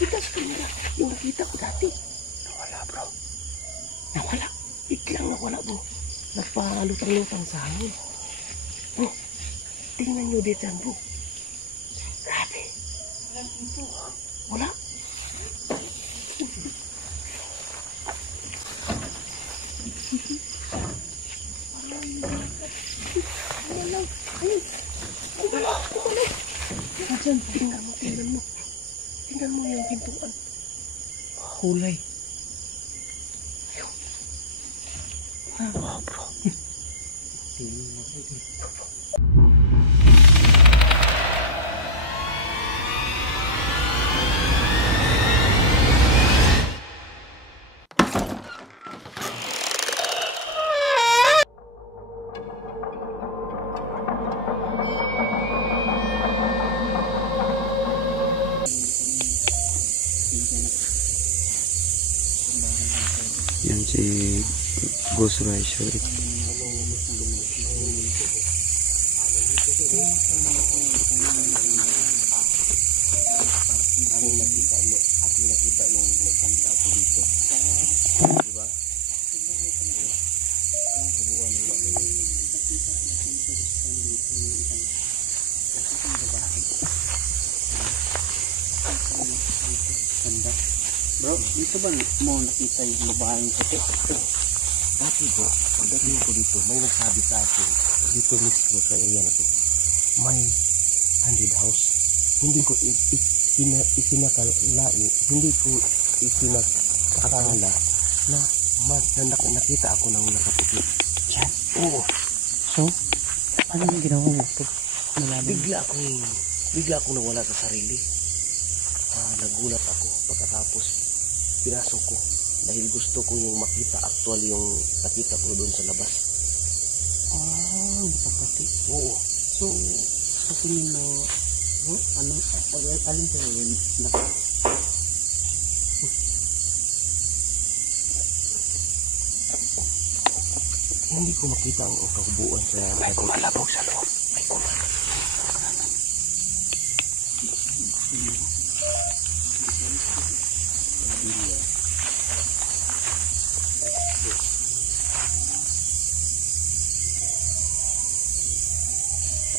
Kita sa kanila. Yung nakita ko dati. Nawala, bro. Nawala. Biglang nawala, bro. Nagpalutang-lutang sa hangin. Bro, tingnan nyo dito yan, bro. Grabe. Wala dito. Wala. Tingnan mo. Tingnan mo yung pintuan. Kulay. Ayun. Wow, bro. Tingnan mo. Yan si Ghost Rider. Nakita nung nagkanta ako dito. Diba? Kabuuan ng wala. Ganda. Bro, dito ba mo nakita yung babaeng puti? Dati bro, pagdating ko dito, may nagsabi sa akin, dito mismo sa area na to, may haunted house. Hindi ko isinakala na nakita ako ng nakaputi. Diyan. Oo. So, ano yung ginawa mo? Bigla akong nawala sa sarili. Nagulat ako pagkatapos pinasok ko dahil gusto ko yung makita actual yung nakita ko doon sa labas. Nakapati. Oo. So, sa tingin mo, alin sa yun? Hindi ko makita ang kabuuan sa may kumalabog sa loob. May kumalabog.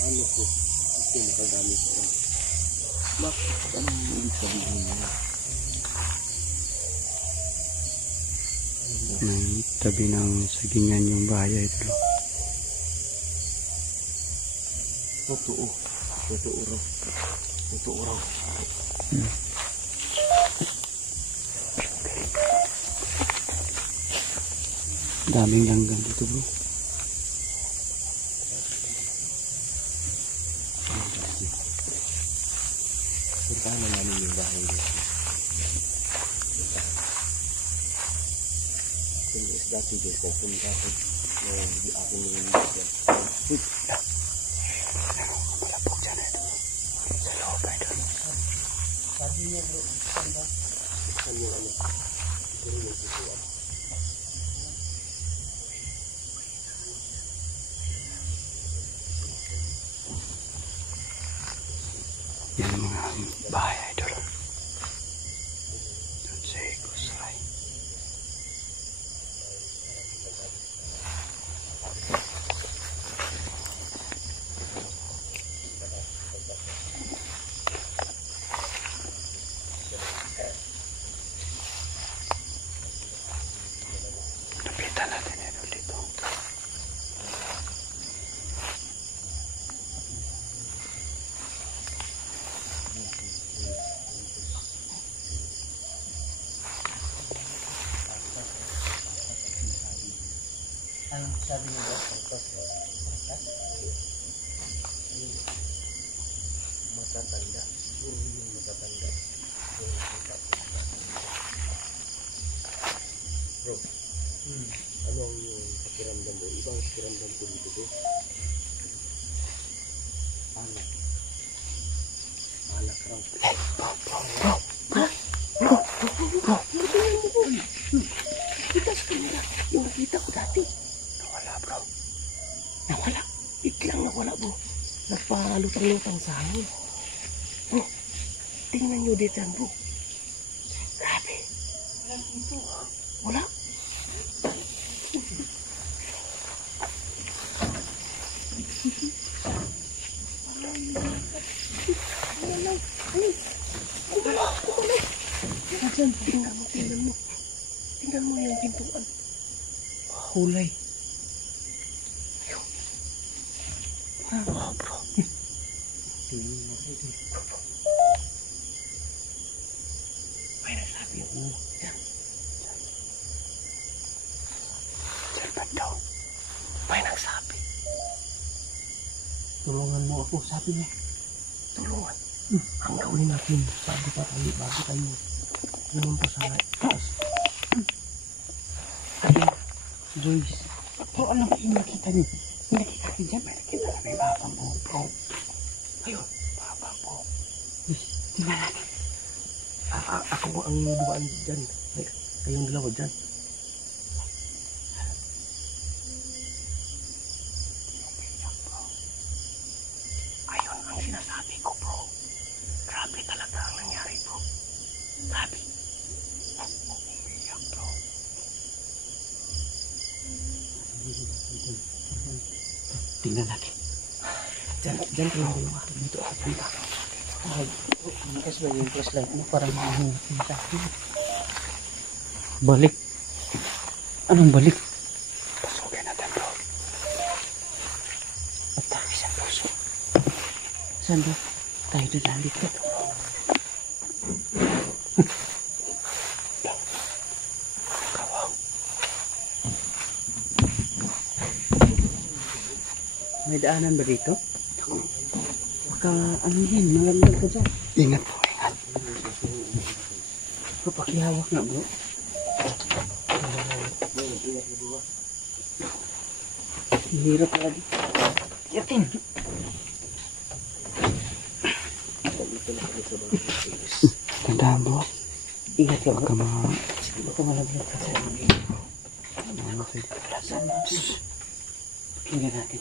Ano ko? Ito nakagamit ko. Bakit? Anong ibig sabihin niya? May tabi ng sagingan yung bahay ito. Totoo. Totoo raw. Totoo raw. Daming langgam dito, bro. Puntahan na namin yung bahay dito. Kung is dati guys, pupunta ko yung aking yung Malapog dyan ito. Sa loob ay doon. sabi niya bro, saan yung ano? Siguro yung susuan. Yan ang mga bahay idol. Doon sa Ghost Rider. Lapitan natin yan ulit dito. Anong sabi niyo ba? Matatanda. Siguro yung matatanda. Bro, ano ang yung pakiramdam mo? Ibang pakiramdam ko dito bro. Alak. Alak raw. Bro. Kita sa kanila. Yung nakita ko dati. Nawala, bro. Nawala. biglang nawala bro. Nagpalutang-lutang sa hangin. Bro, tingnan nyo dito yan bro. Grabe. Wala dito. Wala. Ayan, tingnan mo. Tingnan mo yung pintuan. Hulay. Ayun. Oh, bro. May nagsabi yung yan. Diyan ba daw? May nagsabi. Tulungan mo ako, sabi niya. Tulungan. Ang gawin natin bago tayo pumunta sa taas. Sabi, Joyce. Pero alam mo yung nakita niyo? Yung nakita niyo dyan, may nakita na may baba mo, bro. Ayun, baba po. Tingnan natin. Ako ang dumaan dyan. Kayong dalawa dyan. Ayun ang sinasabi ko bro. Grabe talaga ang nangyari bro. Grabe. Umiyak bro. Tingnan natin. Dyan kayong dalawa. Dito ako punta. Bukas ba yung flashlight mo para mahanapin sa akin? Balik. Anong balik? Pasukin natin bro. Atake sa puso. Saan ba? Tayo doon nandito. Kawang. May daanan ba dito? Baka ano yan, malaglag ka dyan. Ingat po, ingat. Bro, pakihawak na bro. Hirap pala dito. Yatin. Tandaan bro. Ingat ka bro. Baka malaglag ka dyan. Pakinggan natin.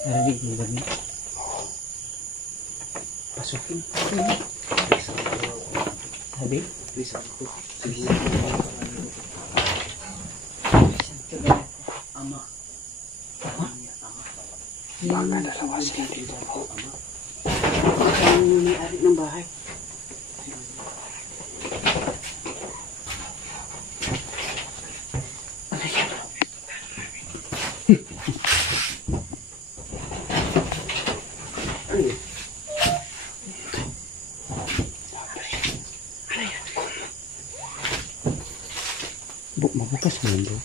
Narinig mo ba niya? Pasukin. Sabi? Ama. Baka dalawa sila dito po. Ang may-ari ng bahay. Ano yan? Mabukas mo yun bro.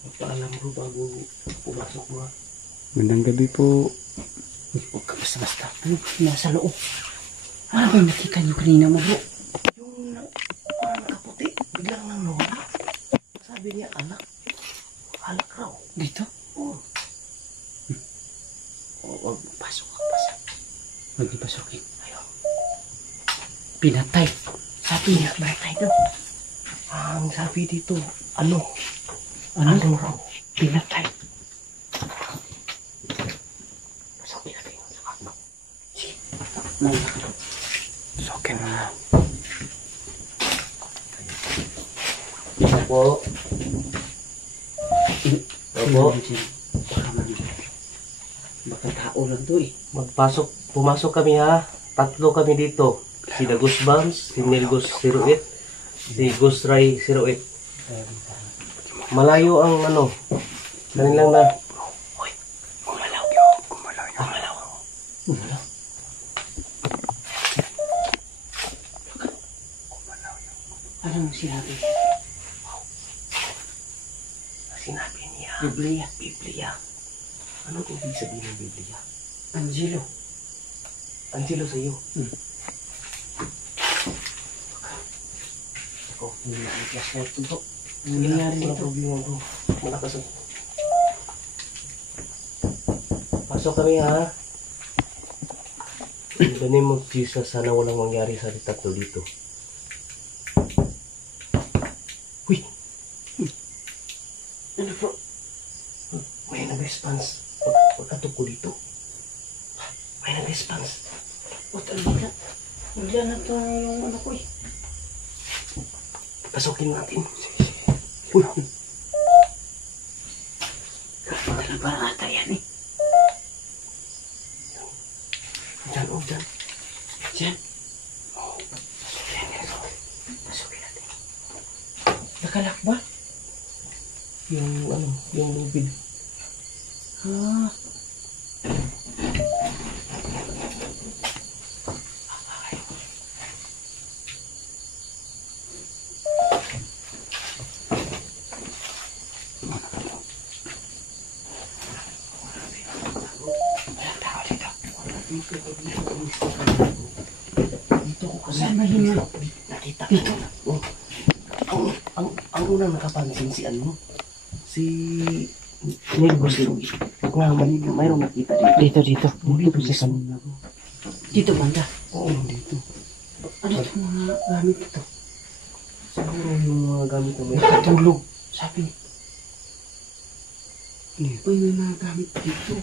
Magpaalam bro bago pumasok bro. Magandang gabi po. Huwag ka basta-basta. Ano? Nasa loob. Ano ba yung nakita niyo kanina mo bro? Yung parang nakaputi, biglang nang nawala. Sabi niya alak. Alak raw. Dito? Oo. Huwag pasok. Huwag niyo pasukin. Ayun. Pinatay. Sabi niya, Pinatay daw. Ang sabi dito, ano ano? raw? Pinatay. Sabi natin yung lakas. Sokin na. Opo. Opo. Baka tao lang to eh. Pumasok kami ha. 3 kami dito. Si Dagos Bams, si Nilgos 08, si Ghost Ray 08. Malayo ang ano. Kanilang na. Uy, gumalaw yun. Gumalaw. Anong sinabi? Sinabi niya. Biblia. Anong ibig sabihin ng Biblia? Angelo. Angelo sa'yo. Ako, hindi na ang flashlight ko bro. Ano nangyari Walang dito? problema bro. Malakas ang... Pasok kami ha. In the name of Jesus, sana walang mangyari sa tatlo dito. Uy! Ano bro? May nag-response. Pagkatok ko dito. May nag-response. O talaga. Wala na to yung ano ko eh. Pasukin natin. Uy! Ano ba ata yan eh? Diyan, oh, diyan. Diyan. Oh, pasukin natin. Pasukin natin. Nakalak ba? Yung ano, yung lubid. Ah. Dito ko kasi Saan ba yun nga? nakita ko. Oh. Ang unang nakapansin si ano? Si Nilbos Lugi. Nga, mayroong nakita dito. Dito. Dito sa kanina ko. Dito banda. Oo, dito. Ano itong mga gamit ito? Siguro yung mga gamit na may Tulog. Sabi. Uy, may mga gamit dito.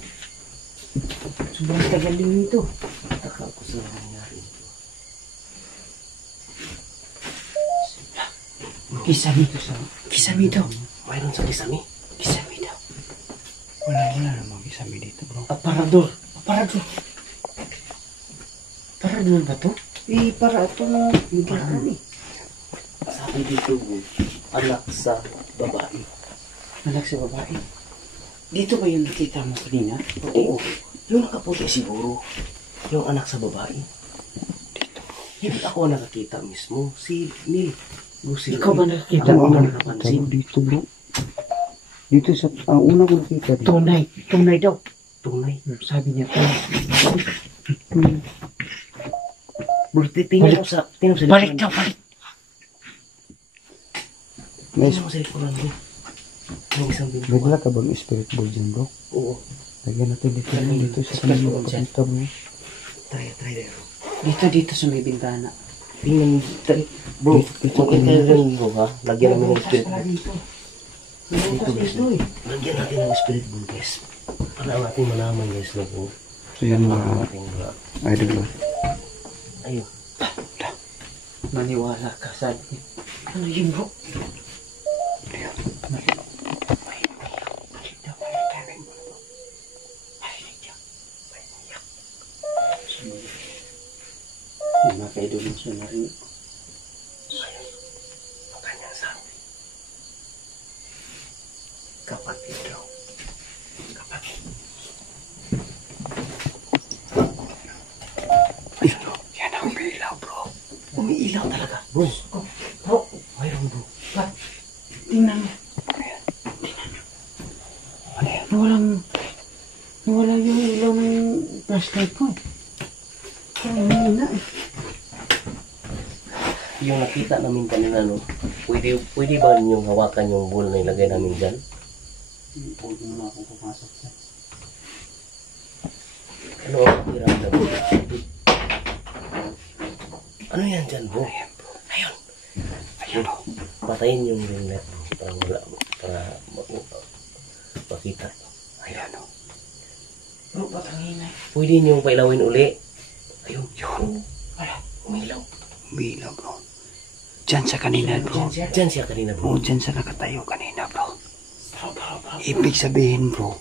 Sobrang tagal din ito. taka ko sa nangyari. Kisame ito sa... Kisame ito. Mayroon sa kisami. Kisame ito. Wala namang kisame dito, bro. Aparador. Aparador ba to? Eh, para ito na... Parang eh. Sabi dito, anak sa babae. Anak sa babae. Dito ba yung nakita mo kanina? Oo. Yung nakaputi siguro. Yung anak sa babae. Hindi ako ang nakakita mismo. Si Neil. Ikaw ba nakakita Ako mo? ang nakapansin. Dito, bro. Dito sa... Ang una ko nakita dito. Tunay. Tunay daw. Tunay. Sabi niya tunay. Bro, tingnan mo sa... Tingnan mo sa Balik daw, balik. May, Tingnan mo sa likuran mo. Yung isang may bintang. dala ka bang spirit ball dyan, bro? Oo. Lagyan natin dito, dito sa kanila kapita, bro. Try there. Dito sa may bintana. Tingnan mo. Bro, makita rin mo ha. Lagyan namin ng spirit Pala ball. dito. Dito, dito eh. Lagyan natin ng spirit ball, guys. Para natin malaman, guys, na po. So yan Para mga natin ba. idol, bro. Ayun. Maniwala ka, sabi niya. Ano yun, bro? Yung mga kaidulin siya na rin. Ang kanyang sabi. Kapatid daw. Kapatid. Ayun, bro. Yan ang umiilaw, bro. Umiilaw talaga. Bro. Bro, Mayroon, bro. ba't? Tingnan mo. Nawala yung ilaw ng flashlight ko eh. Kaya na eh. Yung nakita namin kanina, no? Pwede ba ninyong hawakan yung bowl na ilagay namin dyan? Huwag mo na akong pumasok dyan. Ano ang pakiramdam mo? Ano yan dyan, bro? Ayun. Ayun. Patayin yung ring light, bro. Para wala mo. Para makita. Ayan, o. Bro, patangin na. Pwede niyong pailawin uli. Ayun. Yun. Wala. Umilaw. Umiilaw, bro. Dyan sa kanina, bro. Dyan siya kanina, bro. Oo, dyan sa nakatayo kanina, bro. Bro. Ibig sabihin, bro,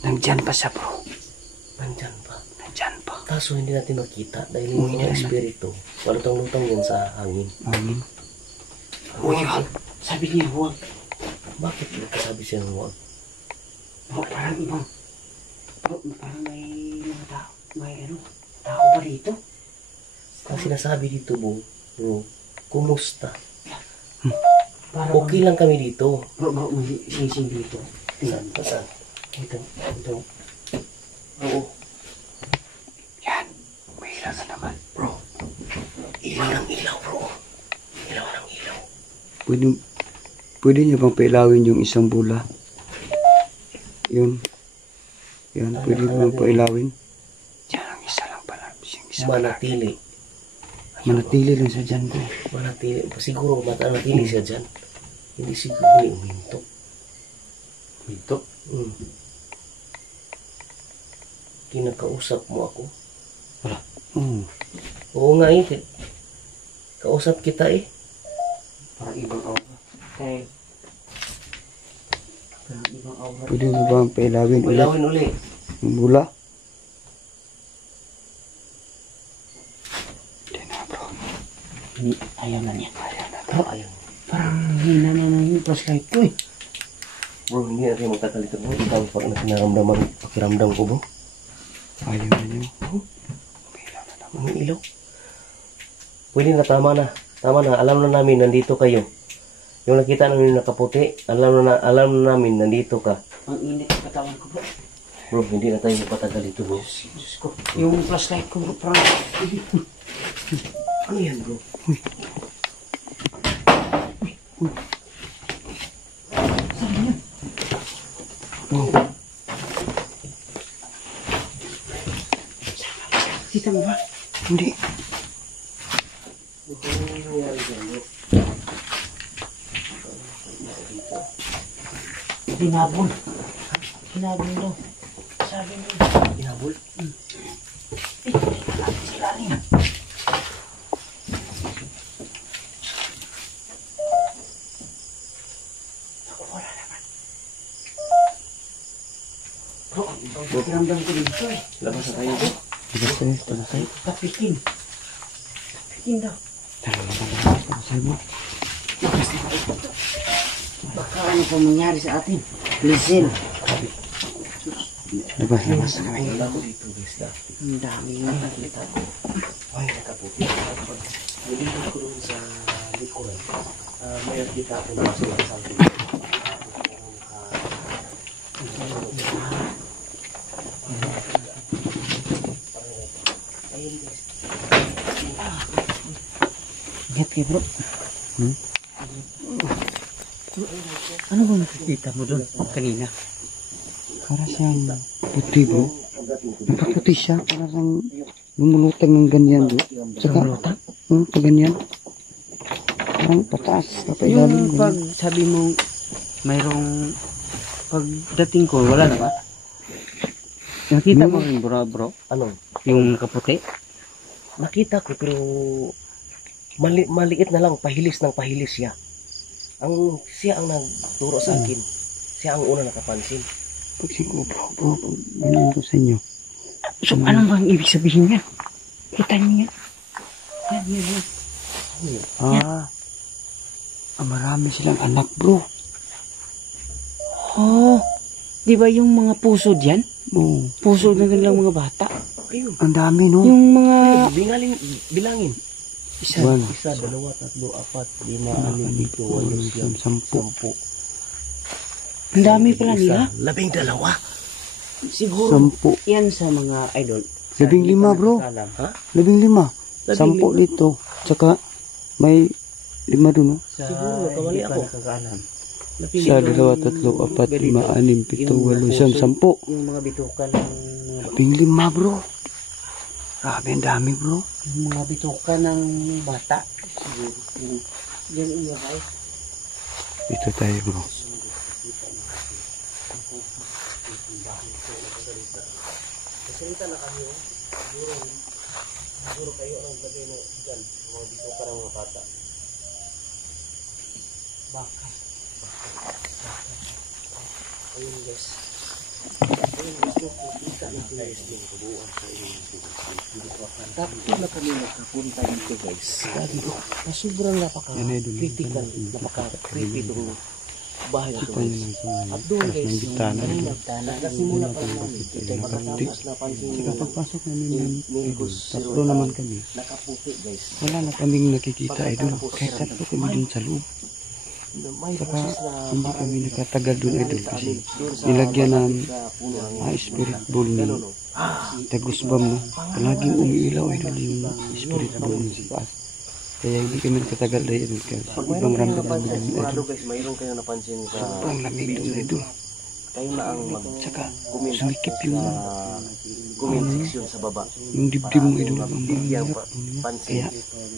nandyan pa siya, bro. Nandyan pa. Nandyan pa. Kaso hindi natin makita dahil Oo, yung hindi mga natin. espiritu. Malutang-lutang yan sa hangin. Hangin. Huwag yun. Sabi niya, huwag. Bakit nagkasabi siya ng huwag? Bro, parang ibang. Bro, parang may mga tao. May ano, tao ba rito? Ang sinasabi dito, bro, kumusta? Parang, Okay lang kami dito. Bro, may sising dito. Saan? Saan? Ito. Oo. Yan. Umiilaw na naman. Bro, ilaw ng ilaw, bro. Ilaw ng ilaw. Pwede, Pwede niyo bang pailawin yung isang bula? Yun. Yan, pwede mo bang pailawin? Diyan, ang isa lang pala. Yung isa Manatili. Manatili lang sa dyan ko. Manatili. Siguro manatili siya dyan. Hindi siguro uminto. Ito. Kinakausap mo ako. Oo. Oo nga eh. Kausap kita eh. Parang ibang aura. Kaya, parang ibang aura. Pwede mo bang pailawin ulit? Ulawin uli. Yung bula? Hindi na bro. Ayaw na niya. Bro, ayun. Parang hina na yung flashlight ko eh. Bro, hindi natin magkakalito bro. Ikaw parang nakiramdaman, pakiramdam ko bro. Ayaw na niyo. Ang ilaw. Pwede na, tama na. Tama na, alam na namin nandito kayo. Yung nakita namin nakaputi, alam na namin nandito ka. Ang init ng katawan ko bro. Bro, hindi na tayo magpatagal ito bro. Diyos ko. Yung flashlight ko bro, parang... Ano yan bro? Kita mo ba? Hindi. Hinabol. Hinabol daw. Sabi mo. Hinabol? Sila rin. Ako wala naman. Bro, ang pakiramdam ko dito eh. Labas na tayo bro. Talasay. Tapikin. Tapikin daw. Talasay mo. Baka ano pa mangyari sa atin. Listen. Labas na kami. Wala ko dito guys na. Ang dami nga nakita ko. Ay, nakaputi. Hindi ko doon sa likuran. May nakita ako na sila sa akin. Ingat kayo bro. Ano ba nakikita mo doon kanina? Para siyang puti bro. Nakaputi siya. Para siyang lumulutang ng ganyan bro. Tsaka, pag ganyan. Parang pataas. Yung pag sabi mo mayroong pagdating ko, wala na ba? Nakita mo rin bro? Ano? Yung nakaputi? Nakita ko pero maliit na lang, pahilis ng pahilis siya. Siya ang nagturo sa akin. Siya ang una nakapansin. Pag siguro bro, ganyan ko sa inyo. So, anong bang ibig sabihin niya? Kita niyo yan? Yan. Marami silang anak bro. Oh, di ba yung mga puso diyan? Oo. Puso ng kanilang mga bata? Ayun. Ang dami no. Yung mga... Bilangin. Isa, One. Isa, dalawa, tatlo, apat, lima, Ano anim, pito, walo, siyam, Sampu. ang dami pala nila. 12. Siguro, Sampu. yan sa mga idol. 15 bro. Ha? 15. 10 dito. Tsaka may 5 dun no. Siguro, kamali ako. Isa, dalawa, tatlo, apat, lima, anim, pito, walo, siyam, 10. Yung mga bitukan ng... 15 bro. Grabe, ang dami bro. Yung mga bitukan ng bata. Siguro. Yan yung mga Dito tayo bro. Kasalita na kami, siguro kayo ang naglagay na dyan, mga bitukan ng mga bata. baka. Ayun guys. Ayun guys, kita natin guys yung kabuuan sa inyong bitukan. Tatlo na kami nakapunta dito guys. Sabi ko, sobrang napaka-critical, napaka-creepy itong bahay ito guys. At doon guys, yung kanina, nagkasimula pa lang namin. Ito matatapos na pansin Saka pagpasok namin ng Mingus tatlo naman kami. nakaputi guys. Wala na kaming nakikita idol. Kahit tatlo kami dun sa loob. May Saka boses na hindi parang kami nakatagal dun idol kasi doon sa nilagyan ng sa puno ang spirit ball ni ano, no? Tagusbam no. Palaging umiilaw idol yung spirit ball niya sa taas. Kaya hindi kami katagal dahil idol. Kaya Pag ibang mayroon kayong ramdam napansin, namin sigurado idol. guys, mayroon kayong napansin sa Ang lamig doon idol. kayo na ang Tsaka comment sumikip yung, sa comment section sa baba. yung dibdib mo idol. Para Ang bigyan hirap. pansin. Kaya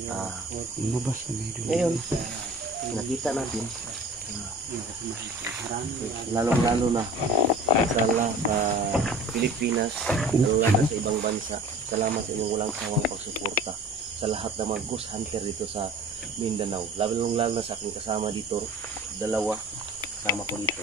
Ah, lumabas na idol. ngayon, nakita natin, lalong-lalo na sa Pilipinas, lalo na sa ibang bansa. Salamat sa inyong walang sawang pagsuporta sa lahat ng mga ghost hunter dito sa Mindanao. Lalo na sa aking kasama dito, dalawa, kasama ko dito.